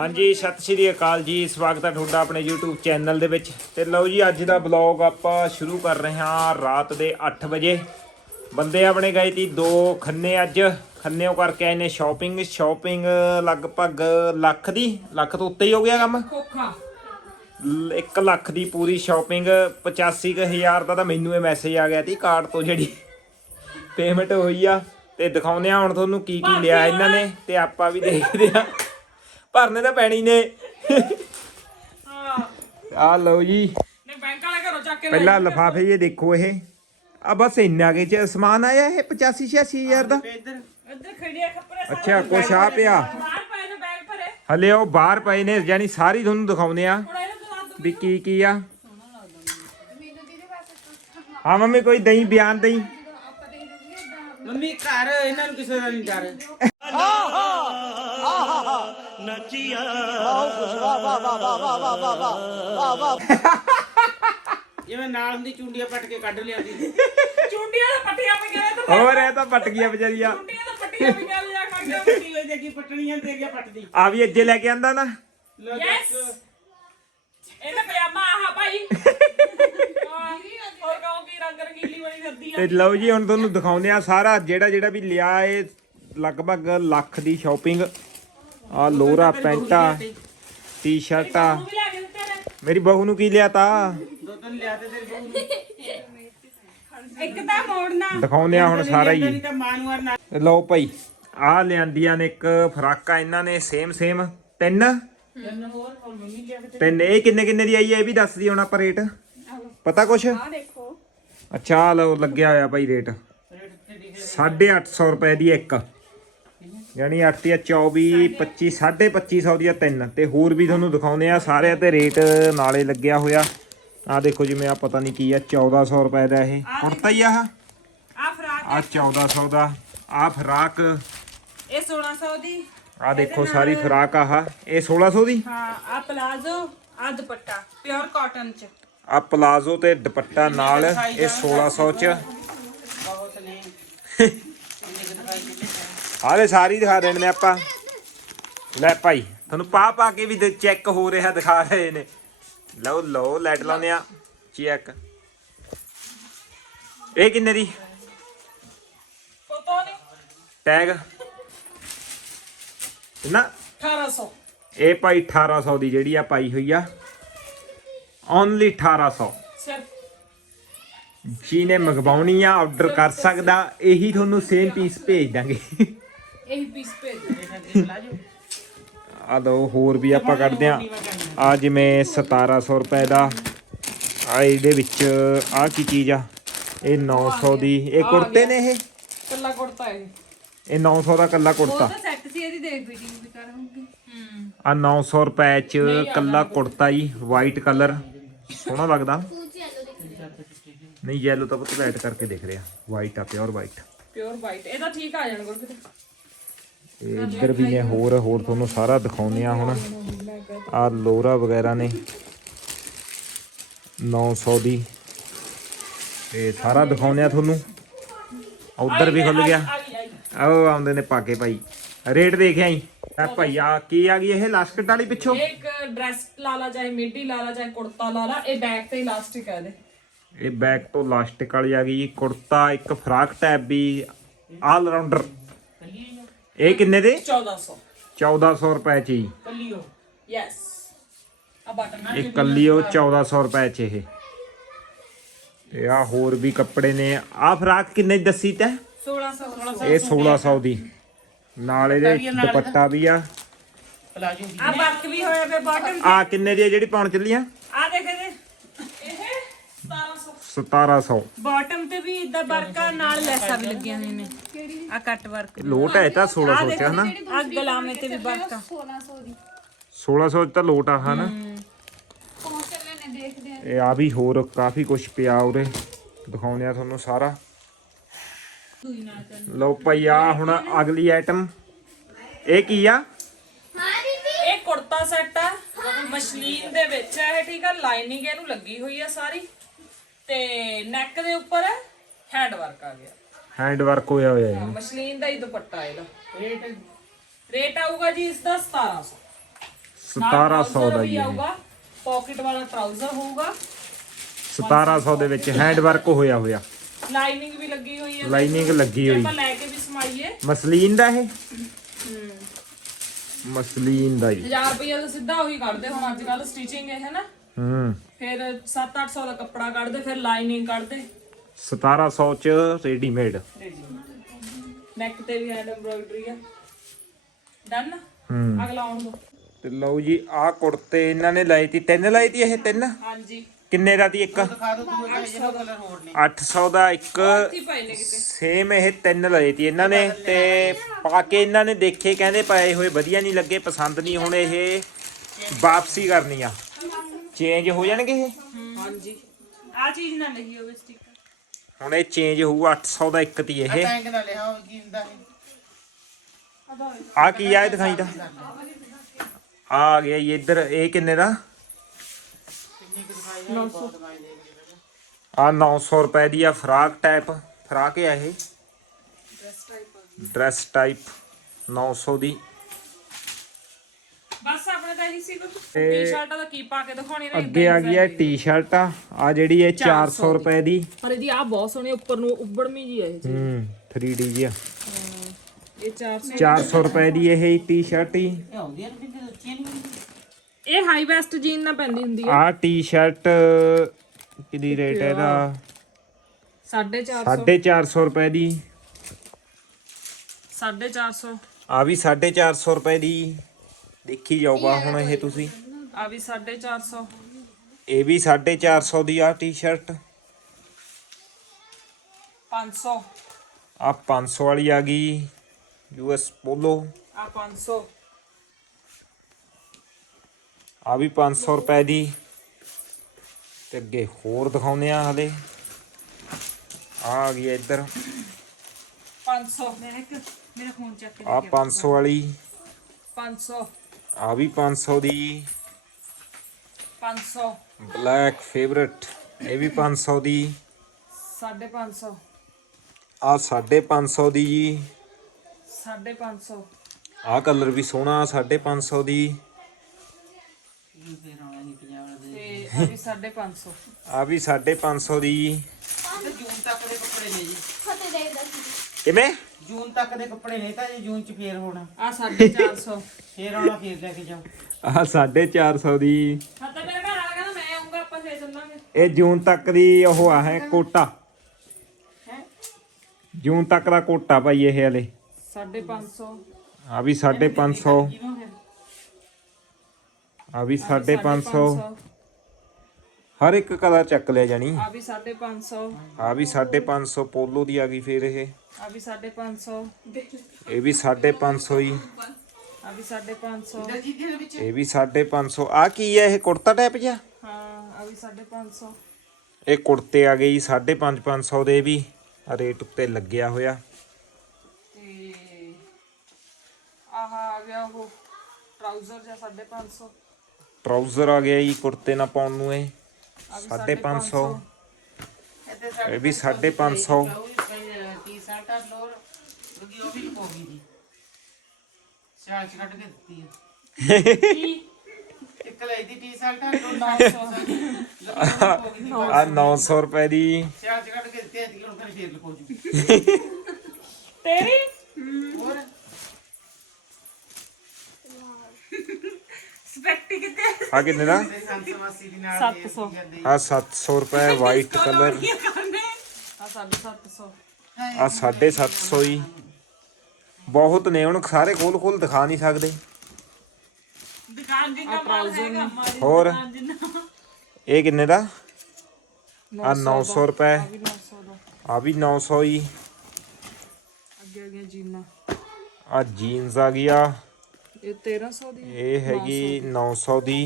ਹਾਂਜੀ ਸਤਿ ਸ਼੍ਰੀ ਅਕਾਲ ਜੀ। ਸਵਾਗਤ ਹੈ ਤੁਹਾਡਾ ਆਪਣੇ YouTube ਚੈਨਲ ਦੇ ਵਿੱਚ। ਤੇ ਲਓ ਜੀ ਅੱਜ ਦਾ ਬਲੌਗ ਆਪਾਂ ਸ਼ੁਰੂ ਕਰ ਰਹੇ ਹਾਂ ਰਾਤ ਦੇ 8 ਵਜੇ। ਬੰਦੇ ਆਪਣੇ ਗਏ ਤੀ ਦੋ ਖੰਨੇ ਅੱਜ। ਖੰਨੇੋਂ ਕਰਕੇ ਆਏ ਨੇ ਸ਼ਾਪਿੰਗ ਸ਼ਾਪਿੰਗ ਲਗਭਗ ਲੱਖ ਦੀ ਲੱਖ ਤੋਂ ਉੱਤੇ ਹੀ ਹੋ ਗਿਆ ਕੰਮ। ਖੋਖਾ। 1 ਲੱਖ ਦੀ ਪੂਰੀ ਸ਼ਾਪਿੰਗ 85000 ਦਾ ਤਾਂ ਮੈਨੂੰ ਇਹ ਮੈਸੇਜ ਆ ਗਿਆ ਤੀ ਕਾਰਡ ਤੋਂ ਜਿਹੜੀ ਪੇਮੈਂਟ ਹੋਈ ਆ। ਤੇ ਦਿਖਾਉਂਦੇ ਆ ਹੁਣ ਤੁਹਾਨੂੰ ਕੀ ਕੀ ਲਿਆ ਇਹਨਾਂ ਨੇ ਤੇ ਆਪਾਂ ਵੀ ਦੇਖਦੇ ਆ ਭਰਨੇ ਤਾਂ ਪੈਣੀ ਨੇ। ਹਾਂ। ਆ ਲਓ ਜੀ। ਨੇ ਬੈਂਕ ਵਾਲੇ ਘਰੋਂ ਚੱਕ ਕੇ ਪਹਿਲਾਂ ਲਫਾਫੇ ਜੇ ਦੇਖੋ ਇਹ। ਆ ਬਸ ਇੰਨਾ ਕੇ ਚ ਸਮਾਨ ਆਇਆ ਇਹ 85 86000 ਦਾ? ਇੱਧਰ। ਖੜੀਆਂ ਖੱਪਰੇ ਸਾਰੇ ਅੱਛਾ ਕੁਛ ਆ ਪਿਆ। ਬਾਹਰ ਪਏ ਨੇ ਬੈਗ ਭਰੇ। ਹਲੇ ਉਹ ਬਾਹਰ ਪਏ ਨੇ ਯਾਨੀ ਸਾਰੀ ਤੁਹਾਨੂੰ ਦਿਖਾਉਂਦੇ ਆ। ਹੁਣ ਇਹਨਾਂ ਵੀ ਕੀ ਕੀ ਆ? ਹਾਂ ਮੰਮੀ ਕੋਈ ਦਈ ਬਿਆਨ ਦਈ ਮੰਮੀ ਘਰ ਇਹਨਾਂ ਨੂੰ ਕਿਸੇ ਦਾ ਨਹੀਂ ਡਰ। ਜਿਵੇਂ ਨਾਲ ਹੁੰਦੀ ਚੁੰਡੀਆਂ ਪੱਟ ਕੇ ਕੱਢ ਲਿਆਦੀ ਚੁੰਡੀਆਂ ਦੇ ਪੱਟੀਆਂ ਪਈਆਂ ਨੇ ਇੱਧਰ ਹੋਰ ਇਹ ਤਾਂ ਪਟ ਗਿਆ ਵਿਚਾਰੀਆ ਚੁੰਡੀਆਂ ਦੇ ਪੱਟੀਆਂ ਪਈਆਂ ਨੇ ਜਾ ਕੇ ਪੱਟੀ ਹੋਈ ਦੇਖੀ ਪੱਟਣੀਆਂ ਤੇ ਗਿਆ ਪੱਟਦੀ ਆ ਵੀ ਅੱਜੇ ਲੈ ਕੇ ਆਂਦਾ ਨਾ ਲਓ ਯੈਸ ਦੱਸ। ਇਹਦਾ ਪਜਾਮਾ ਆਹ ਭਾਈ ਹਾਂ, ਹੋਰ ਕਹੋ ਕੀ ਰੰਗ ਰੰਗੀਲੀ ਬਣੀ ਫਿਰਦੀ ਆ ਤੇ ਲਓ ਜੀ ਹੁਣ ਤੁਹਾਨੂੰ ਦਿਖਾਉਂਦੇ ਆ ਸਾਰਾ ਜਿਹੜਾ ਜਿਹੜਾ ਵੀ ਲਿਆ ਇਹ ਲਗਭਗ ਲੱਖ ਦੀ ਸ਼ਾਪਿੰਗ ਆ ਲੋਰਾ ਪੈਂਟਾਂ ਟੀ-ਸ਼ਰਟਾਂ। ਮੇਰੀ ਬਹੂ ਨੂੰ। ਕੀ ਲਿਆ ਤਾ ਦੋ ਤਿੰਨ ਲਿਆ ਤੇ ਤੇਰੀ ਬਹੂ ਨੂੰ। ਇੱਕ ਤਾਂ ਮੋੜਨਾ। ਦਿਖਾਉਂਦੇ ਆ ਹੁਣ ਸਾਰਾ ਹੀ। ਲਓ ਭਾਈ ਆ ਲਿਆਂਦੀਆਂ ਨੇ ਇੱਕ ਫਰਾਕਾਂ ਇਹਨਾਂ ਨੇ ਸੇਮ ਸੇਮ ਤਿੰਨ? ਤਿੰਨ ਇਹ ਕਿੰਨੇ ਕਿੰਨੇ ਦੀ ਆਈ ਹੈ ਇਹ ਵੀ ਦੱਸ ਦੀ ਹੁਣ ਆਪਾਂ ਰੇਟ ਪਤਾ ਕੁਛ? ਆ ਦੇਖੋ। ਅੱਛਾ ਲਓ ਲੱਗਿਆ ਹੋਇਆ ਭਾਈ ਰੇਟ ਰੇਟ ਤੇ ਦਿਖੇ। 850 ਰੁਪਏ ਦੀ ਇੱਕ। ਯਾਨੀ 8 ਜਾਂ 24 25 2500 ਦੀਆਂ ਤਿੰਨ। ਤੇ ਹੋਰ ਵੀ ਤੁਹਾਨੂੰ ਦਿਖਾਉਂਦੇ ਆ ਸਾਰੇ ਤੇ ਰੇਟ ਨਾਲੇ ਲੱਗਿਆ ਹੋਇਆ। ਆ ਦੇਖੋ ਜਿਵੇਂ ਆ ਪਤਾ ਨਹੀਂ ਕੀ ਆ 1400 ਰੁਪਏ ਦਾ ਇਹ। ਕੁੜਤਾ ਹੀ ਆ। ਆ ਫਰਾਕ ਆ 1400 ਦਾ ਆ ਫਰਾਕ। ਇਹ 1600 ਦੀ। ਆ ਦੇਖੋ ਸਾਰੀ ਫਰਾਕ ਆਹ। ਇਹ 1600 ਦੀ? ਹਾਂ ਆ ਪਲਾਜ਼ੋ ਆ ਦੁਪੱਟਾ ਪਿਓਰ ਕਾਟਨ ਚ। ਆ ਪਲਾਜ਼ੋ ਤੇ ਦੁਪੱਟਾ ਨਾਲ ਇਹ 1600 ਚ। ਬਹੁਤ ਨੇ। ਆਲੇ ਸਾਰੀ ਦਿਖਾ ਦੇਣ ਨੇ ਆਪਾਂ। ਲੈ ਭਾਈ ਤੁਹਾਨੂੰ ਪਾ ਪਾ ਕੇ ਵੀ ਚੈੱਕ ਹੋ ਰਿਹਾ ਦਿਖਾ ਰਹੇ ਨੇ। ਲਓ ਲਓ ਲੈਟ ਲਾਉਂਦੇ ਆ ਚੈੱਕ ਇਹ ਕਿੰਨੇ ਦੀ? ਪਤਾ ਨਹੀਂ ਟੈਗ ਨਾ 1800 ਇਹ ਭਾਈ 1800 ਦੀ ਜਿਹੜੀ ਆ ਪਾਈ ਹੋਈ ਆ। ਓਨਲੀ 1800 ਸਿਰਫ ਜਿਹਨੇ ਮੰਗਵਾਉਣੀ ਆ ਆਰਡਰ ਕਰ ਸਕਦਾ ਇਹੀ ਤੁਹਾਨੂੰ ਸੇਮ ਪੀਸ ਭੇਜ ਦਾਂਗੇ। ਇਹੀ ਪੀਸ ਭੇਜ ਦਿਓ। ਆ ਲਓ ਹੋਰ ਵੀ ਆਪਾਂ ਕੱਢਦੇ ਆ ਆ ਜਿਵੇਂ 1700 ਰੁਪਏ ਦਾ। ਆ ਇਹਦੇ ਵਿੱਚ ਆ ਕੀ ਚੀਜ਼ ਆ? ਇਹ 900 ਦੀ। ਇਹ ਕੁੜਤੇ ਨੇ ਇਹ? ਕੱਲਾ ਕੁੜਤਾ ਇਹ। ਇਹ 900 ਦਾ ਕੱਲਾ ਕੁੜਤਾ ਤਾਂ ਸੈੱਟ ਸੀ ਇਹਦੀ ਦੇਖ ਵੀਡੀਓ ਵੀ ਕਰਾਂਗੇ ਹੂੰ। ਆ 900 ਰੁਪਏ ਚ ਕੱਲਾ ਕੁੜਤਾ। ਜੀ ਵਾਈਟ ਕਲਰ ਸੋਹਣਾ ਲੱਗਦਾ। ਨਹੀਂ ਯੈਲੋ ਤਾਂ ਪੁੱਤ ਬੈਟ ਕਰਕੇ ਦੇਖ ਰਿਹਾ। ਵਾਈਟ ਆ ਪਿਓਰ ਵਾਈਟ ਪਿਓਰ ਵਾਈਟ ਇਹਦਾ ਠੀਕ ਆ ਜਾਣ ਗੁਰਪ੍ਰੀਤ ਤੇ ਇੱਧਰ ਵੀ ਨੇ ਹੋਰ ਹੋਰ ਤੁਹਾਨੂੰ ਸਾਰਾ ਦਿਖਾਉਂਦੇ ਆ ਹੁਣ। ਆ ਲੋਰਾ ਵਗੈਰਾ ਨੇ। 900 ਦੀ। ਤੇ ਸਾਰਾ ਦਿਖਾਉਂਦੇ ਆ ਤੁਹਾਨੂੰ। ਉਧਰ ਵੀ ਖੁੱਲ ਗਿਆ। ਆ ਆ ਆਓ ਆਉਂਦੇ ਨੇ ਪਾ ਕੇ ਭਾਈ। ਰੇਟ ਦੇਖਿਆ ਹੀ ਆ ਭਾਈ ਆ ਕੀ ਆ ਗਈ ਇਹ? ਲਾਸਕਟ ਵਾਲੀ ਪਿੱਛੋਂ? ਇੱਕ ਡਰੈਸ ਲਾ ਲਾ ਚਾਹੇ ਮਿੱਡੀ ਲਾ ਲਾ ਚਾਹੇ ਕੁੜਤਾ ਲਾ ਲਾ ਇਹ ਬੈਕ ਤੇ ਇਲਾਸਟਿਕ ਹੈ ਇਹਦੇ। ਇਹ ਬੈਕ ਤੋਂ ਲਾਸਟਿਕ ਵਾਲੀ ਆ ਗਈ ਕੁੜਤਾ ਇੱਕ ਫਰਾਕ ਟੈਬ ਵੀ ਆਲ ਰਾਉਂਡਰ ਇਹ ਕਿੰਨੇ ਦੇ? 1400 1400 ਰੁਪਏ ਚ ਹੀ। ਕੱਲੀਓ। ਯੈਸ ਆ ਬਟਨ ਇਹ ਕੱਲੀ ਉਹ 1400 ਰੁਪਏ ਚ ਇਹ। ਤੇ ਆ ਹੋਰ ਵੀ ਕੱਪੜੇ ਨੇ। ਆ ਫਰਾਕ ਕਿੰਨੇ ਦੀ ਦੱਸੀ ਤੈ? 1600 ਇਹ 1600 ਦੀ ਨਾਲ ਇਹਦੇ ਦੁਪੱਟਾ ਵੀ ਆ। ਪਲਾਜੋ ਵੀ ਆ ਵਰਕ ਵੀ ਹੋਇਆ ਪਿਆ ਬਾਟਮ ਆ ਕਿੰਨੇ ਦੀ ਆ ਜਿਹੜੀ ਪਾਉਣ ਚੱਲੀ ਆ? ਆ ਦੇਖ ਇਹਦੇ ਇਹ 1700 1700 ਬਾਟਮ ਤੇ ਵੀ ਇਦਾਂ ਵਰਕਾਂ ਨਾਲ ਲੈਸਾਂ ਵੀ ਲੱਗੀਆਂ ਹੋਈਆਂ ਨੇ। ਕਿਹੜੀ ਆ ਕੱਟ ਵਰਕ ਲੋਟ ਹੈ ਤਾਂ 1600 ਚ ਹਨਾ? ਆ ਗਲਾਮੇ ਤੇ ਵੀ ਵਰਕਾਂ 1600 ਚ ਤਾਂ ਲੋਟ ਆ ਹਨਾ? ਇਹ ਆ ਵੀ ਹੋਰ ਕਾਫੀ ਕੁਝ ਪਿਆ ਉਰੇ। ਦਿਖਾਉਂਦੇ ਆ ਤੁਹਾਨੂੰ ਸਾਰਾ। ਲਓ ਭਾਈ ਆ ਹੁਣ ਅਗਲੀ ਆਈਟਮ ਇਹ ਕੀ ਆ? ਇਹ ਕੁੜਤਾ ਸੈੱਟ ਆ। ਮਸ਼ਲੀਨ ਦੇ ਵਿੱਚ ਹੈ ਇਹ ਠੀਕ ਆ। ਲਾਈਨਿੰਗ ਇਹਨੂੰ ਲੱਗੀ ਹੋਈ ਆ ਸਾਰੀ। ਤੇ ਨੈਕ ਦੇ ਉੱਪਰ ਹੈਂਡ ਵਰਕ ਆ ਗਿਆ। ਹੈਂਡ ਵਰਕ ਹੋਇਆ ਹੋਇਆ ਹੈ ਮਸ਼ਲੀਨ ਦਾ ਹੀ ਦੁਪੱਟਾ ਇਹਦਾ। ਰੇਟ ਰੇਟ ਆਊਗਾ ਜੀ ਇਸ ਦਾ 1700 1700 ਦਾ ਜੀ ਇਹ। ਆਊਗਾ। ਪਾਕਟ ਵਾਲਾ ਟਰਾਊਜ਼ਰ ਹੋਊਗਾ। 1700 ਦੇ ਵਿੱਚ ਹੈਂਡ ਵਰਕ ਹੋਇਆ ਹੋਇਆ। ਲਾਈਨਿੰਗ ਵੀ ਲੱਗੀ ਹੋਈ ਹੈ। ਲਾਈਨਿੰਗ ਲੱਗੀ ਹੋਈ। ਆਪਾਂ ਲੈ ਕੇ ਵੀ ਸਮਾਈਏ। ਮਸਲੀਨ ਦਾ ਇਹ? ਮਸਲੀਨ ਦਾ ਜੀ। 1000 ਰੁਪਏ ਦਾ ਸਿੱਧਾ ਉਹੀ ਕੱਢਦੇ ਹੁਣ ਅੱਜ ਕੱਲ ਸਟਿਚਿੰਗ ਹੈ ਨਾ? ਹੂੰ ਫਿਰ 7-800 ਦਾ ਕੱਪੜਾ ਕੱਢਦੇ ਫਿਰ ਲਾਈਨਿੰਗ ਕੱਢਦੇ। 1700 ਚ ਰੈਡੀਮੇਡ ਨੈਕ ਤੇ ਵੀ ਹੈਂਡ ਐਮਬ੍ਰੋਇਡਰੀ ਆ। ਡਨ ਹੂੰ। ਅਗਲਾ ਆਉਣ ਦੋ ਤੇ ਲਓ ਜੀ ਆਹ ਕੁੜਤੇ ਇਹਨਾਂ ਨੇ ਲਾਈ ਤੀ ਤਿੰਨ ਲਾਈ ਤੀ ਇਹ ਤਿੰਨ? ਹਾਂਜੀ। ਕਿੰਨੇ ਦਾ ਤੀ ਇੱਕ? ਦਿਖਾ ਦੋ ਤੂੰ ਇਹਦਾ ਕਲਰ ਹੋਰ ਨਹੀਂ। 800 ਦਾ ਇੱਕ ਕੀ ਪਏ ਨੇ ਕਿਤੇ। ਸੇਮ ਇਹ ਤਿੰਨ ਲਏ ਤੀ ਇਹਨਾਂ ਨੇ। ਤੇ ਪਾ ਕੇ ਇਹਨਾਂ ਨੇ ਦੇਖੇ ਕਹਿੰਦੇ ਪਾਏ ਹੋਏ ਵਧੀਆ ਨਹੀਂ ਲੱਗੇ ਪਸੰਦ ਨਹੀਂ ਹੁਣ ਇਹ। ਵਾਪਸੀ ਕਰਨੀ ਆ। ਚੇਂਜ ਹੋ ਜਾਣਗੇ ਇਹ? ਹਾਂਜੀ। ਆ ਚੀਜ਼ ਨਾ ਲਈ ਹੋਵੇ ਸਟicker ਹੁਣ ਇਹ ਚੇਂਜ ਹੋਊ 800 ਦਾ ਇੱਕ ਤੀ ਇਹ। ਟੈਂਕ ਨਾਲ ਲਿਆ ਹੋਵੇ ਕੀ ਹੁੰਦਾ ਹੈ ਆ ਕੀ ਆ ਇਹ ਦਿਖਾਈ ਦਾ? ਆ ਗਿਆ ਜੀ ਇੱਧਰ ਇਹ ਕਿੰਨੇ ਦਾ? ਹੈ ਹੈ ਆ 900 ਰੁਪਏ ਦੀ ਆ ਫਰਾਕ ਟਾਈਪ ਫਰਾਕ ਆ ਇਹ। ਡਰੈਸ ਟਾਈਪ 900 ਦੀ। ਬਸ ਆਪਣੇ ਤਾਂ ਇਹੀ ਸੀ ਕੁਝ ਤੇ ਟੀ-ਸ਼ਰਟਾਂ ਦਾ ਕੀ ਪਾ ਕੇ ਦਿਖਾਉਣੀ ਨੇ ਅੱਗੇ ਆ ਗਈ ਹੈ ਟੀ-ਸ਼ਰਟ ਆ। ਆ ਜਿਹੜੀ ਇਹ 400 ਰੁਪਏ ਦੀ। ਪਰ ਇਹਦੀ ਆ ਬਹੁਤ ਸੋਹਣੀ ਉੱਪਰ ਨੂੰ ਉੱਬੜਮੀ ਜੀ ਹੈ ਇਹ ਹੂੰ 3D ਜੀ ਆ। ਇਹ 400 400 ਰੁਪਏ ਦੀ ਇਹ ਟੀ-ਸ਼ਰਟ ਹੀ। ਇਹ ਨਹੀਂ ਹਾਈ ਵੈਸਟ ਜੀਨ ਨਾਲ ਪੈਂਦੀ ਹੁੰਦੀ ਹੈ ਆ ਟੀ-ਸ਼ਰਟ ਕਿੰਨੀ ਰੇਟ ਹੈ ਇਹਦਾ 450 450 ਰੁਪਏ ਦੀ। 450 ਆ ਵੀ 450 ਰੁਪਏ ਦੀ। ਦੇਖੀ ਜਾਊਗਾ ਹੁਣ ਇਹ ਤੁਸੀਂ। ਆ ਵੀ 450 ਇਹ ਵੀ 450 ਦੀ ਆ ਟੀ-ਸ਼ਰਟ 500 ਆ 500 ਵਾਲੀ ਆ ਗਈ ਯੂਐਸ ਪੋਲੋ ਆ 500 ਆ ਵੀ 500 ਰੁਪਏ ਦੀ। ਤੇ ਅੱਗੇ ਹੋਰ ਦਿਖਾਉਂਦੇ ਆ ਹਲੇ। ਆ ਆ ਗਈ ਇੱਧਰ 500 ਮੇਰਾ ਫੋਨ ਚੱਕ ਆ 500 ਵਾਲੀ। 500 ਆ ਵੀ 500 ਦੀ। 500 ਬਲੈਕ ਫੇਵਰਟ ਇਹ ਵੀ 500 ਦੀ। 550 ਆ 550 ਦੀ ਜੀ। 550 ਆ ਕਲਰ ਵੀ ਸੋਹਣਾ 550 ਦੀ ਦੇ। ਤੇ ਆ ਵੀ 550 ਆ ਵੀ 550 ਦੀ। ਜੂਨ ਤੱਕ ਦੇ ਕੱਪੜੇ ਨੇ ਜੀ। ਕਿਵੇਂ? ਜੂਨ ਤੱਕ ਦੇ ਕੱਪੜੇ ਨੇ ਤਾਂ ਜੀ ਜੂਨ ਚ ਫੇਰ ਹੋਣਾ। ਆ 450 ਫੇਰ ਆਉਣਾ ਫੇਰ ਲੈ ਕੇ ਜਾਓ। ਆ 450 ਦੀ। ਹਾਂ ਤਾਂ ਮੇਰੇ ਘਰ ਵਾਲਾ ਕਹਿੰਦਾ ਮੈਂ ਆਉਂਗਾ ਆਪਾਂ ਫੇਰ ਚੱਲਾਂਗੇ। ਇਹ ਜੂਨ ਤੱਕ ਦੀ ਉਹ ਆ ਹੈ ਕੋਟਾ। ਜੂਨ ਤੱਕ ਦਾ ਕੋਟਾ ਭਾਈ ਇਹ ਹਲੇ 550 ਆ ਵੀ 550 ਆ ਵੀ 550 ਹਰ ਇੱਕ ਕਲਰ ਚੱਕ ਲਿਆ ਜਾਣੀ। ਆ ਵੀ 550 ਆ ਵੀ 550 ਪੋਲੋ ਦੀ ਆ ਗਈ ਫੇਰ ਇਹ। ਆ ਵੀ 550 ਇਹ ਵੀ 550 ਹੀ। ਆ ਵੀ 550 ਜੀ ਦੇ ਵਿੱਚ ਇਹ ਵੀ 550 ਆ ਕੀ ਹੈ ਇਹ ਕੁੜਤਾ ਟਾਈਪ ਜਿਹਾ? ਹਾਂ ਆ ਵੀ 550 ਇਹ ਕੁੜਤੇ ਆ ਗਏ ਜੀ 550 ਦੇ ਵੀ। ਰੇਟ ਉੱਤੇ ਲੱਗਿਆ ਹੋਇਆ। ਤੇ ਆਹ ਆ ਗਿਆ ਉਹ ਟਰਾਊਜ਼ਰ ਜਾਂ 550 ਟਰਾਊਜ਼ਰ ਆ ਗਿਆ ਜੀ ਕੁੜਤੇ ਨਾਲ ਪਾਉਣ ਨੂੰ ਇਹ। 550 ਇੱਥੇ ਇਹ ਵੀ 550 ਟੀ ਸ਼ਰਟ ਆ ਲੋਰ ਕਿਉਂਕਿ ਉਹ ਵੀ ਲਪੋਗੀ ਜੀ ਸਿਆਲ ਚ ਕੱਢ ਕੇ ਦਿੱਤੀ ਹੈ ਕੀ ਇੱਕ ਲਈ ਦੀ ਟੀ ਸ਼ਰਟ ਆ ਲੋਰ ਆ 900 ਰੁਪਏ ਦੀ ਸਿਆਲ ਚ ਕੱਢ ਕੇ ਦਿੱਤੀ ਹੈ ਕਿ ਹੁਣ ਫਿਰ ਫੇਰ ਲਪੋ ਜੂ ਤੇਰੀ ਹੋਰ ਸਪੈਕਟੀ ਕਿਤੇ? ਆ ਕਿੰਨੇ ਦਾ? ਤੇ ਸੰਤ ਮਾਸੀ ਦੀ ਨਾਲ 700 ਆ 700 ਰੁਪਏ ਵਾਈਟ ਕਲਰ ਆ 750 ਆ 750 ਹੀ। ਬਹੁਤ ਨੇ ਹੁਣ ਸਾਰੇ ਖੋਲ ਖੋਲ ਦਿਖਾ ਨਹੀਂ ਸਕਦੇ। ਦੁਕਾਨ ਜਿੰਨਾ ਮਾਲ ਹੈਗਾ ਮਾਰੀ ਹੋਰ? ਇਹ ਕਿੰਨੇ ਦਾ? ਆ 900 ਰੁਪਏ। ਆ ਵੀ 900 ਦਾ। ਆ ਵੀ 900 ਹੀ। ਅੱਗੇ ਆ ਗਿਆ ਜੀਨਾ। ਆ ਜੀਨਸ ਆ। ਗਿਆ ਇਹ 1300 ਦੀ ਇਹ ਹੈਗੀ 900 ਦੀ।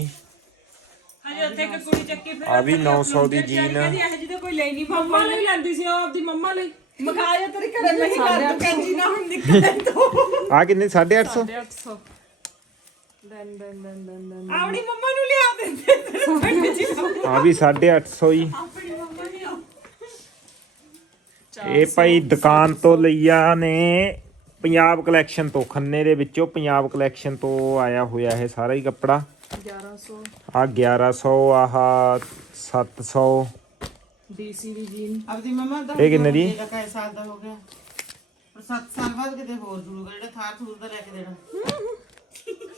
ਹਜੇ ਉੱਥੇ ਇੱਕ ਕੁੜੀ ਚੱਕੀ ਫਿਰ ਆ ਵੀ 900 ਦੀ ਜੀਨ। ਇਹ ਜਿਹਦੇ ਕੋਈ ਲੈ ਨਹੀਂ ਮੰਮਾ ਲਈ ਲੈਂਦੀ ਸੀ ਉਹ ਆਪਦੀ ਮੰਮਾ ਲਈ। ਮਖਾਇਆ ਤੇਰੀ ਘਰੇ ਨਹੀਂ ਕਰ ਤੂੰ ਕਹਿੰਦੀ ਨਾ ਹੁਣ ਨਿਕਲ ਤੋਂ ਆ ਕਿੰਨੇ? 850 850 ਦਨ ਦਨ ਦਨ ਦਨ ਦਨ ਆਪਣੀ ਮੰਮਾ ਨੂੰ ਲਿਆ ਦਿੰਦੇ ਤੇਰੇ ਪਿੰਡ ਚ ਆ ਵੀ 850 ਹੀ। ਆਪਣੀ ਮੰਮਾ ਨਹੀਂ ਇਹ ਭਾਈ ਦੁਕਾਨ ਤੋਂ ਲਈਆ ਨੇ। ਪੰਜਾਬ ਕਲੈਕਸ਼ਨ ਤੋਂ ਖੰਨੇ ਦੇ ਵਿੱਚੋਂ ਪੰਜਾਬ ਕਲੈਕਸ਼ਨ ਤੋਂ ਆਇਆ ਹੋਇਆ ਇਹ ਸਾਰਾ ਹੀ ਕੱਪੜਾ। 1100 ਆ 1100 ਆਹ 700 ਡੀਸੀ ਦੀ ਜੀਨ। ਆਪਦੀ ਮਮਾ ਦਾ ਇਹ ਕਿੰਨੇ ਦੀ? ਜਿਹੜਾ ਕਈ ਸਾਲ ਦਾ ਹੋ ਗਿਆ। ਪਰ 7 ਸਾਲ ਬਾਅਦ ਕਿਤੇ ਹੋਰ ਜੁੜੂਗਾ ਜਿਹੜਾ ਥਾਰ ਥੂਰ ਦਾ ਲੈ ਕੇ ਦੇਣਾ।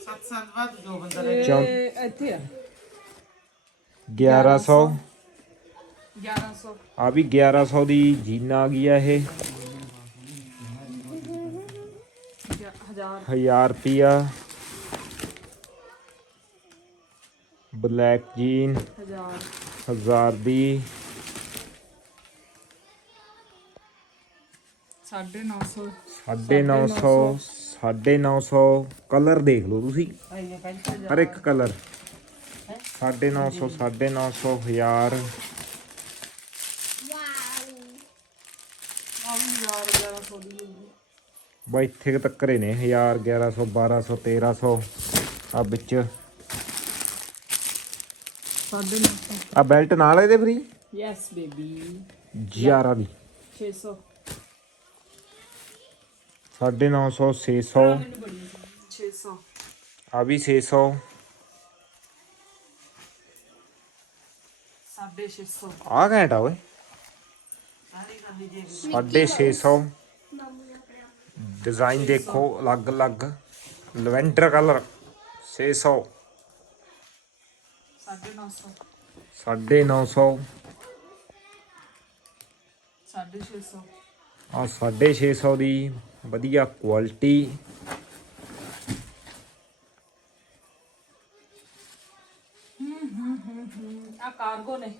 7 ਸਾਲ ਬਾਅਦ ਜੋ ਬੰਦਾ ਲੈ ਚੌਂ ਇਹ ਇੱਥੇ ਆ। 1100 1100 ਆ ਵੀ 1100 ਦੀ ਜੀਨ ਆ ਗਈ ਆ ਇਹ। 1000 1000 ਰੁਪਿਆ ਬਲੈਕ ਜੀਨ। 1000 1000 ਦੀ। 950 950 950 ਕਲਰ ਦੇਖ ਲਓ ਤੁਸੀਂ। ਹਰ ਇੱਕ ਕਲਰ। 950 950 1000 ਆ ਵੀ 1000 1100 ਦੀ ਹੋਊਗੀ ਬਾ ਇੱਥੇ ਤੱਕਰੇ ਨੇ 1000 1100 1200 1300 ਆ ਵਿੱਚ। 950 ਆ ਬੈਲਟ ਨਾਲ ਇਹਦੇ ਫਰੀ? ਯੈਸ ਬੇਬੀ 11 ਦੀ। 600 950 600 600 ਆ ਵੀ 600 650 ਆ ਘੈਂਟ ਆ ਓਏ। ਸਾਰੀ ਕਰਨੀ ਜੇ 650 ਡਿਜ਼ਾਈਨ ਦੇਖੋ ਅਲੱਗ-ਅਲੱਗ ਲਵੈਂਡਰ ਕਲਰ 600 950 950 650 ਆ 650 ਦੀ ਵਧੀਆ ਕੁਆਲਿਟੀ। ਆ ਕਾਰਗੋ ਨੇ।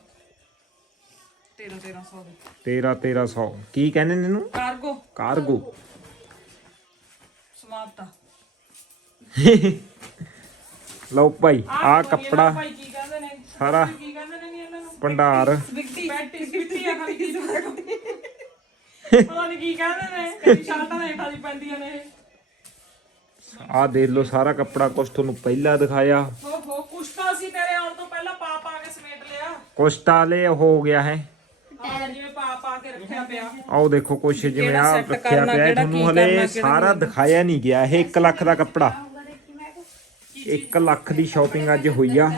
13 1300 ਦੇ। 13 1300 ਕੀ ਕਹਿੰਦੇ ਨੇ ਇਹਨੂੰ? ਕਾਰਗੋ ਕਾਰਗੋ ਸਮਾਪਤ ਲਓ ਭਾਈ ਆ ਕੱਪੜਾ ਭਾਈ ਕੀ ਕਹਿੰਦੇ ਨੇ? ਸਾਰਾ ਕੀ ਕਹਿੰਦੇ ਨੇ ਨੀ ਇਹਨਾਂ ਨੂੰ? ਭੰਡਾਰ। ਬਿਗਟੀ ਬੈਟੀ ਬਿਗਟੀ ਆ ਖਾਲੀ। ਕੀ ਪਤਾ ਨਹੀਂ ਕੀ ਕਹਿੰਦੇ ਨੇ ਕਈ ਸ਼ਰਟਾਂ ਦੇ ਹੇਠਾਂ ਦੀ ਪੈਂਦੀਆਂ ਨੇ। ਇਹ ਆ ਦੇਖ ਲਓ ਸਾਰਾ ਕੱਪੜਾ ਕੁਛ ਤੁਹਾਨੂੰ ਪਹਿਲਾਂ ਦਿਖਾਇਆ। ਹੋ ਹੋ ਕੁਛ ਤਾਂ ਅਸੀਂ ਤੇਰੇ ਆਉਣ ਤੋਂ ਪਹਿਲਾਂ ਪਾ ਪਾ ਕੇ ਸਮੇਟ ਲਿਆ। ਕੁਛ ਟਾਲੇ ਹੋ ਗਿਆ ਹੈ। ਰੱਖਿਆ ਪਿਆ। ਆਓ ਦੇਖੋ ਕੁਛ ਜਿਵੇਂ ਆ ਰੱਖਿਆ ਪਿਆ ਤੁਹਾਨੂੰ ਹਲੇ ਸਾਰਾ ਦਿਖਾਇਆ ਨਹੀਂ ਗਿਆ ਇਹ 1 ਲੱਖ ਦਾ ਕੱਪੜਾ। 1 ਲੱਖ ਦੀ ਸ਼ਾਪਿੰਗ ਅੱਜ ਹੋਈ ਆ।